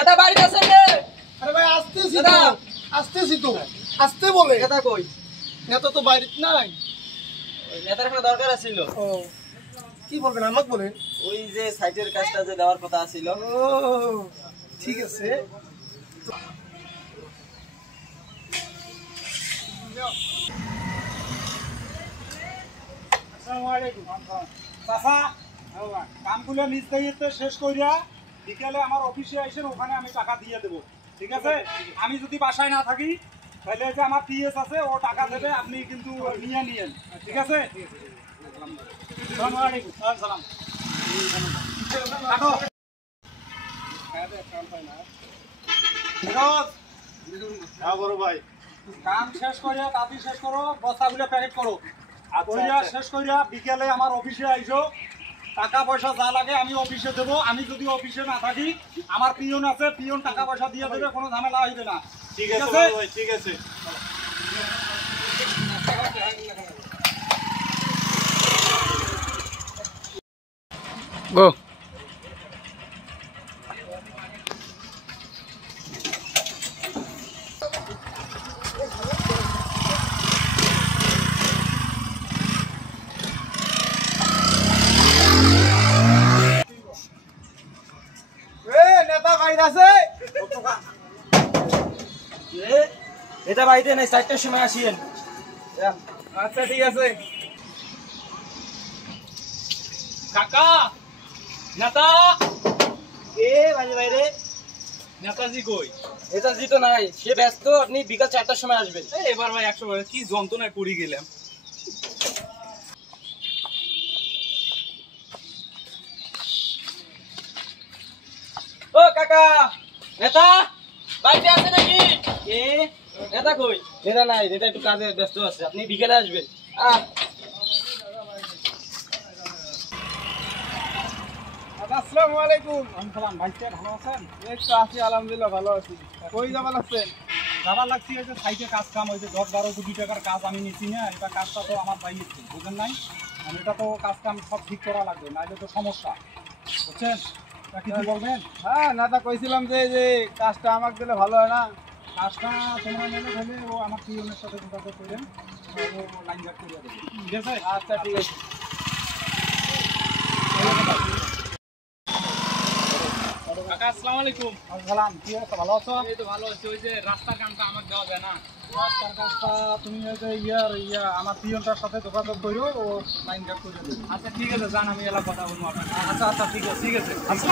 এটা বাড়িতে আছেন রে? আরে ভাই আসতেছি তো, আসতেছি তো, আসতে বলে। এটা কই? নেতা তো বাইরে নাই। নেতার একটা দরকার আছিল। ও কি বলবেন, আমাকে বলেন। ওই যে সাইটের কাজটা যে দেওয়ার কথা আছিল। ও ঠিক আছে। আসসালামু আলাইকুম। চাচা, কামগুলো নিজ দায়িত্বে শেষ করিয়া বিকেলে আমার অফিসে আসেন, ওখানে আমি টাকা দিয়ে দেবো। ঠিক আছে? আমি যদি বাসায় না থাকি তাহলে যে আমার পিএস আছে ও টাকা দেবে, আপনি কিন্তু নিয়ে নিয়েন। ঠিক আছে? আসসালামু আলাইকুম। সালাম। কাটো। ফিরোজ, হ্যাঁ বড় ভাই। কাম শেষ করিয়া তাড়াতাড়ি শেষ করো, বস্তাগুলো প্যাকেট করো। করিয়া শেষ করিয়া বিকেলে আমার অফিসে আইসো। টাকা পয়সা যা লাগে আমি অফিসে দেবো। আমি যদি অফিসে না থাকি আমার পিয়ন আছে, পিয়ন টাকা পয়সা দিয়ে দেবে, কোনো ঝামেলা হইবে না। ঠিক আছে বড় ভাই, ঠিক আছে। গো নেতা বাইরে আছে। এটা বাড়িতে নাই, 4টার সময় আসিয়েন। আচ্ছা ঠিক আছে। কাকা, নেতা এ বাইরে বাইরে নেতাজি কই? নেতাজি তো নাই, সে ব্যস্ত। আপনি বিকাল 4টার সময় আসবেন। এবার ভাই 100 কি যন্ত্রণায় পড়ে গেলাম। ও কাকা, নেতা বাড়িতে আছে নাকি? এ নেতা কই? নেতা নাই, নেতা একটু কাজে ব্যস্ত আছে। আপনি বিকেলে আসবেন। আসসালামু আলাইকুম। সালাম। ভাইটা ভালো আছেন? এই তো আছি, আলহামদুলিল্লাহ ভালো আছি। কই যাবার লাগছেন? যাবার লাগছি ওই যে সাইটে কাজ কাম, ওই যে 10-12 কোটি টাকার কাজ আমি নিচ্ছি না, এটা কাজটা তো আমার দায়িত্ব, বুঝেন নাই? মানে এটা তো কাজ কাম সব ঠিক করা লাগবে, নাহলে তো সমস্যা, বুঝছেন? তা কিছু বলবেন? হ্যাঁ নেতা কইছিলাম যে যে কাজটা আমাকে দিলে ভালো হয় না। কাজটা তোমরা নেবে হলে ও আমার পিওনের সাথে যোগাযোগ করেন, ও লাইন ব্যাক করে দেবে। ঠিক আছে? আচ্ছা ঠিক আছে। কাকা আসসালামু আলাইকুম। সালাম। কি অবস্থা, ভালো আছো? এই তো ভালো আছে। ওই যে রাস্তার কামটা আমাকে দেওয়া যায় না? রাস্তার কাজটা তুমি ওই যে আমার পিওনটার সাথে যোগাযোগ করো, ও লাইন ব্যাক করে দেবে। আচ্ছা ঠিক আছে, জান, আমি এলা কথা বলবো আপনার। আচ্ছা আচ্ছা ঠিক আছে, ঠিক আছে। আচ্ছা।